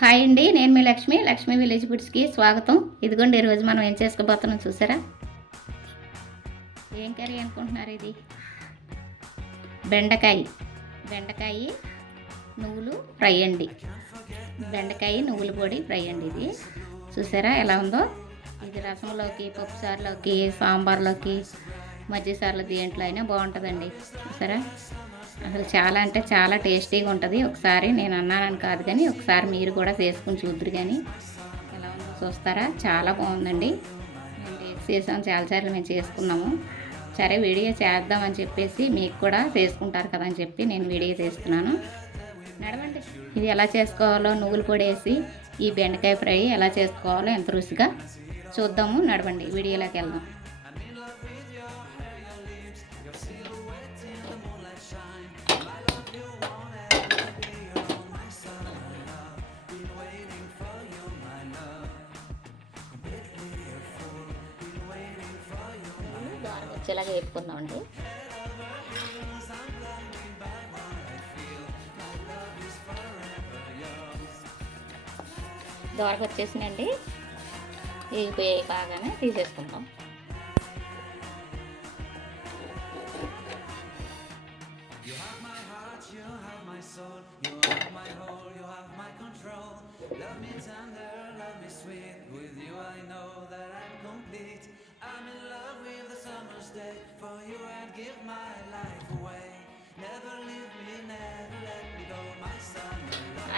Hi అండి, నేను మీ Lakshmi village ఫుడ్స్కి స్వాగతం. ఇదిగోండి, ఈరోజు మనం ఏం చేసుకోబోతున్నాం చూసారా? ఏం కర్రీ అనుకుంటున్నారు? ఇది బెండకాయ బెండకాయ నువ్వులు ఫ్రై అండి. బెండకాయ నువ్వుల పొడి ఫ్రై అండి. ఇది చూసారా ఎలా ఉందో? ఇది రసంలోకి, పప్పుసారులోకి, సాంబార్లోకి, మజ్జిగ సార్లు దేంట్లో అయినా బాగుంటుందండి. చూసారా, అసలు చాలా అంటే చాలా టేస్టీగా ఉంటుంది. ఒకసారి నేను అన్నానని కాదు కానీ ఒకసారి మీరు కూడా చేసుకుని చూద్దరు. కానీ ఎలా ఉందో చూస్తారా? చాలా బాగుందండి. మేము చేసాం, చాలాసార్లు మేము చేసుకున్నాము. సరే వీడియో చేద్దామని చెప్పేసి మీకు కూడా చేసుకుంటారు కదా అని చెప్పి నేను వీడియో చేస్తున్నాను. నడవండి, ఇది ఎలా చేసుకోవాలో నువ్వుల పొడి వేసి ఈ బెండకాయ ఫ్రై ఎలా చేసుకోవాలో ఎంత రుచిగా చూద్దాము. నడవండి, వీడియోలోకి వెళ్దాం. వచ్చేలాగా వేపుకుందామండి. దోరగా వచ్చేసినండి, ఇవి బాగానే తీసేసుకుంటాం.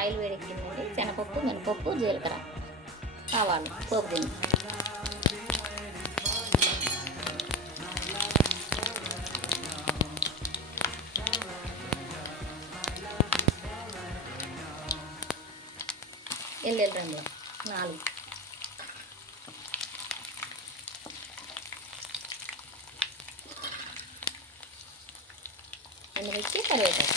ఆయిల్ వేడెక్కిందండి. శనగపప్పు, మినపప్పు, జీలకర్ర, ఆవాలు పోపు దిండి. ఎల్లుల్లి రంగు 4, ఎండుమిర్చి, కరివేపాకు.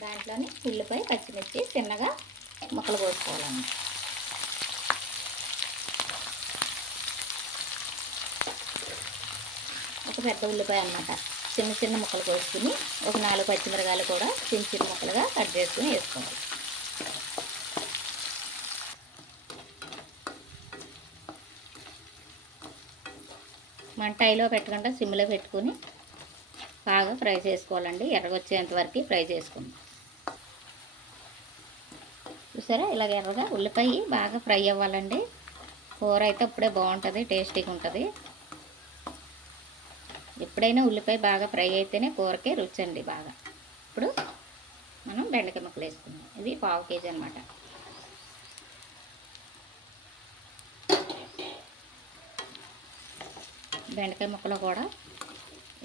దాంట్లోని ఉల్లిపాయ, పచ్చిమిర్చి చిన్నగా ముక్కలు కోసుకోవాలండి. ఒక పెద్ద ఉల్లిపాయ అన్నమాట, చిన్న చిన్న ముక్కలు కోసుకుని ఒక 4 పచ్చిమిరకాయలు కూడా చిన్న చిన్న ముక్కలుగా కట్ చేసుకుని వేసుకోవాలి. మంట హైలో పెట్టకుండా సిమ్లో పెట్టుకుని బాగా ఫ్రై చేసుకోవాలండి. ఎర్రగొచ్చేంత వరకు ఫ్రై చేసుకుందాం. చూసారా, ఇలాగ ఎర్రగా ఉల్లిపాయ బాగా ఫ్రై అవ్వాలండి. కూర అయితే అప్పుడే బాగుంటుంది, టేస్టీగా ఉంటుంది. ఎప్పుడైనా ఉల్లిపాయ బాగా ఫ్రై అయితేనే కూరకే రుచి అండి బాగా. ఇప్పుడు మనం బెండకాయ ముక్కలు వేసుకుందాం. ఇవి 1/2 కేజీ అనమాట. బెండకాయ ముక్కలు కూడా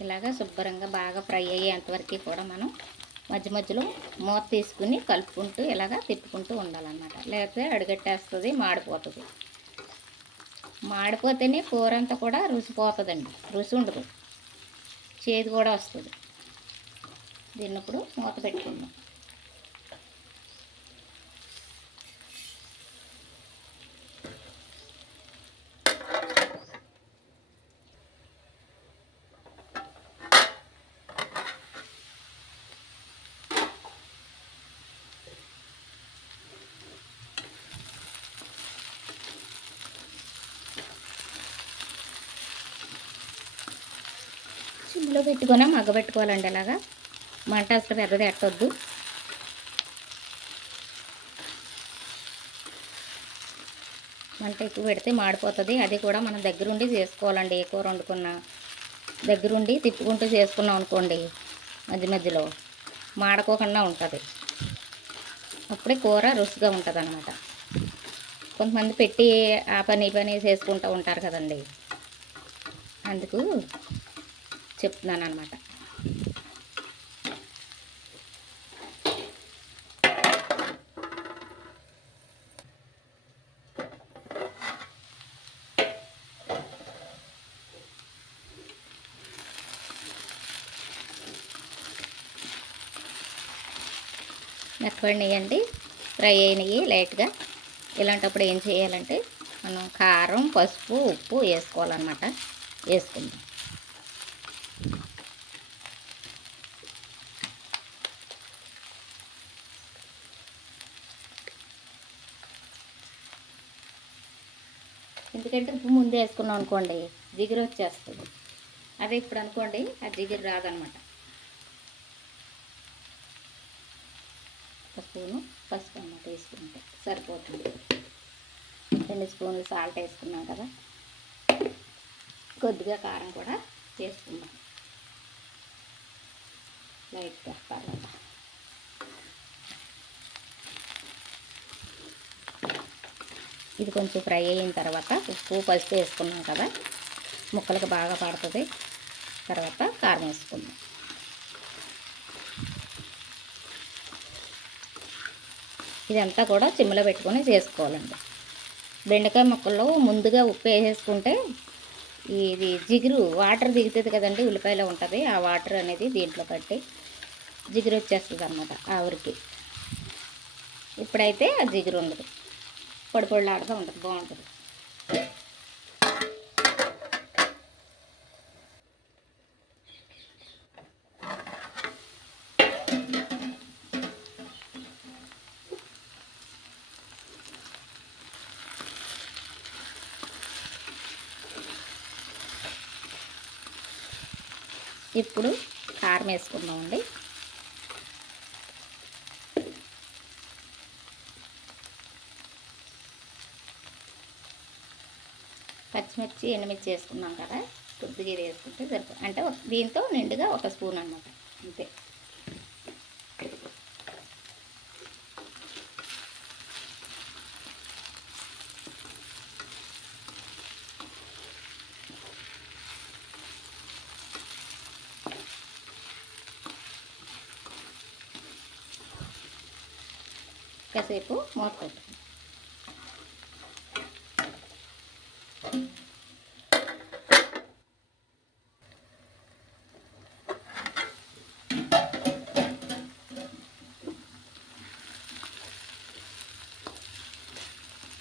ఇలాగ శుభ్రంగా బాగా ఫ్రై అయ్యేంతవరకు కూడా మనం మధ్య మధ్యలో మూత తీసుకుని కలుపుకుంటూ ఇలాగ తిప్పుకుంటూ ఉండాలన్నమాట. లేకపోతే అడుగట్టేస్తుంది, మాడిపోతుంది. మాడిపోతేనే కూర అంతా కూడా రుచి పోతుందండి, రుచి ఉండదు, చేదు కూడా వస్తుంది. దీన్ని ఇప్పుడు మూత పెట్టుకుందాం. సిమ్లో పెట్టుకొని మగ్గబెట్టుకోవాలండి. ఇలాగా మంట అసలు పెద్దది ఎట్టొద్దు. మంట ఎక్కువ పెడితే మాడిపోతుంది. అది కూడా మనం దగ్గరుండి చేసుకోవాలండి. ఏ కూర వండుకున్నా దగ్గరుండి తిప్పుకుంటూ చేసుకున్నాం అనుకోండి, మధ్య మధ్యలో మాడకోకుండా ఉంటుంది. అప్పుడే కూర రుచిగా ఉంటుంది అన్నమాట. కొంతమంది పెట్టి ఆ పని ఈ పని చేసుకుంటూ ఉంటారు కదండి, అందుకు చెప్తున్నాను అన్నమాట. మెత్తపడినాయండి, ఫ్రై అయినవి లైట్గా. ఇలాంటప్పుడు ఏం చేయాలంటే మనం కారం, పసుపు, ఉప్పు వేసుకోవాలన్నమాట. వేసుకుందాం. ఎందుకంటే ఉప్పు ముందు వేసుకున్నాం అనుకోండి జిగురు వచ్చేస్తుంది. అదే ఇప్పుడు అనుకోండి ఆ జిగురు రాదనమాట. ఒక స్పూను పసుపు అన్నమాట వేసుకుంటే సరిపోతుంది. 2 స్పూన్లు సాల్ట్ వేసుకున్నాం కదా, కొద్దిగా కారం కూడా వేసుకుందాం లైట్గా పర్లేదు. ఇది కొంచెం ఫ్రై అయిన తర్వాత ఉప్పు పసుపు వేసుకున్నాం కదా, ముక్కలకు బాగా పడుతుంది. తర్వాత కారం వేసుకుందాం. ఇదంతా కూడా చిమ్ములో పెట్టుకొని చేసుకోవాలండి. బెండకాయ ముక్కల్లో ముందుగా ఉప్పు వేసేసుకుంటే ఇది జిగురు వాటర్ దిగుతుంది కదండి, ఉల్లిపాయలో ఉంటుంది. ఆ వాటర్ అనేది దీంట్లో పట్టి జిగురు వచ్చేస్తుంది అన్నమాట ఆవిరికి. ఇప్పుడైతే ఆ జిగురు ఉండదు, పొడి పొడిలాడుతూ ఉంటుంది, బాగుంటుంది. ఇప్పుడు కారం వేసుకుందామండి. పచ్చిమిర్చి ఎండుమిర్చి వేసుకున్నాం కదా, కొద్దిగా వేసుకుంటే సరిపోతుంది. అంటే దీంతో నిండుగా 1 స్పూన్ అన్నమాట, అంతే. కాసేపు మూత పెట్టండి.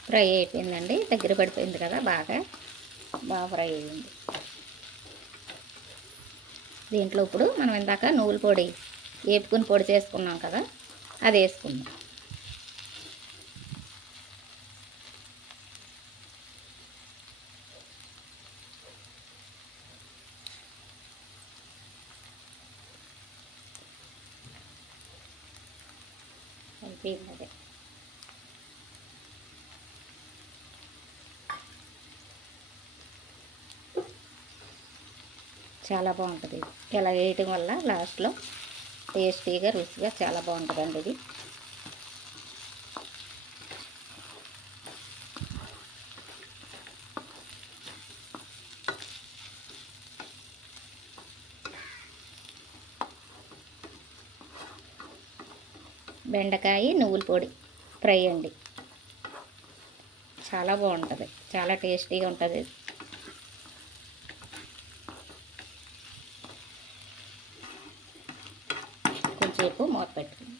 ఫ్రై అయిపోయిందండి, దగ్గర పడిపోయింది కదా, బాగా ఫ్రై అయ్యింది. దీంట్లో ఇప్పుడు మనం ఇందాక నువ్వుల పొడి వేపుకుని పొడి చేసుకున్నాం కదా, అది వేసుకుందాం. అయిపోయింది అదే. చాలా బాగుంటుంది ఇలా వేయటం వల్ల, లాస్ట్లో టేస్టీగా రుచిగా చాలా బాగుంటుందండి ఇది. బెండకాయ నువ్వుల పొడి ఫ్రై అండి, చాలా బాగుంటుంది, చాలా టేస్టీగా ఉంటుంది. కొంచెంసేపు మూత పెట్టుకుంది.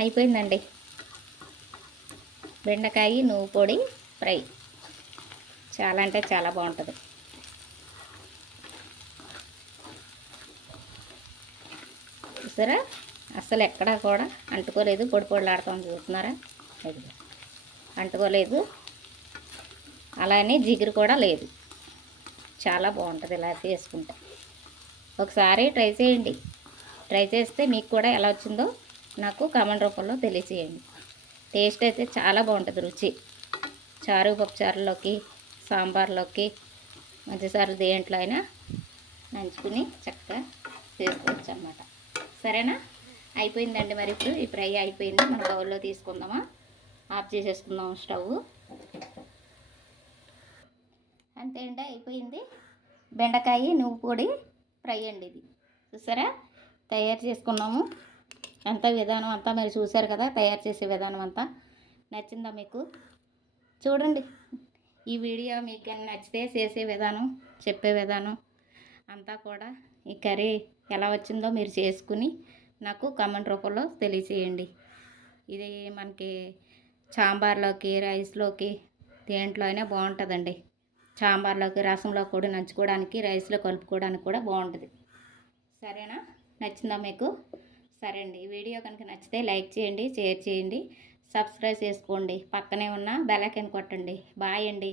అయిపోయిందండి బెండకాయ నువ్వు పొడి ఫ్రై. చాలా అంటే చాలా బాగుంటుంది. చూసారా, అస్సలు ఎక్కడా కూడా అంటుకోలేదు, పొడి పొడిలాడుతాం చూస్తున్నారా, అంటుకోలేదు. అలానే జిగురు కూడా లేదు, చాలా బాగుంటుంది ఇలా చేసుకుంటే. ఒకసారి ట్రై చేయండి. ట్రై చేస్తే మీకు కూడా ఎలా వచ్చిందో నాకు కామెంట్ రూపంలో తెలియచేయండి. టేస్ట్ అయితే చాలా బాగుంటుంది, రుచి. చారు పప్పుచారులోకి, సాంబార్లోకి, మధ్యసారులు దేంట్లో అయినా నంచుకుని చక్కగా చేసుకోవచ్చు అన్నమాట. సరేనా, అయిపోయిందండి. మరి ఇప్పుడు ఈ ఫ్రై అయిపోయింది, మన బౌల్లో తీసుకుందామా. ఆఫ్ చేసేసుకుందాం స్టవ్. అంతే అండి, అయిపోయింది. బెండకాయ నువ్వు పొడి ఫ్రై అండి ఇది. చూసారా, తయారు చేసుకున్నాము. అంతా విధానం అంతా మీరు చూసారు కదా, తయారు చేసే విధానం అంతా. నచ్చిందా మీకు? చూడండి, ఈ వీడియో మీకు నచ్చితే చేసే విధానం, చెప్పే విధానం అంతా కూడా ఈ కర్రీ ఎలా వచ్చిందో మీరు చేసుకుని నాకు కామెంట్ రూపంలో తెలియచేయండి. ఇది మనకి సాంబార్లోకి, రైస్లోకి, దేంట్లో అయినా బాగుంటుందండి. సాంబార్లోకి రసంలో కూడా నంచుకోవడానికి రైస్లో కలుపుకోవడానికి కూడా బాగుంటుంది. సరేనా? నచ్చిందా మీకు? సరే అండి. ఈ వీడియో కనుక నచ్చితే లైక్ చేయండి, షేర్ చేయండి, సబ్స్క్రైబ్ చేసుకోండి, పక్కనే ఉన్న బెల్ ఐకాన్ కొట్టండి. బాయ్ అండి.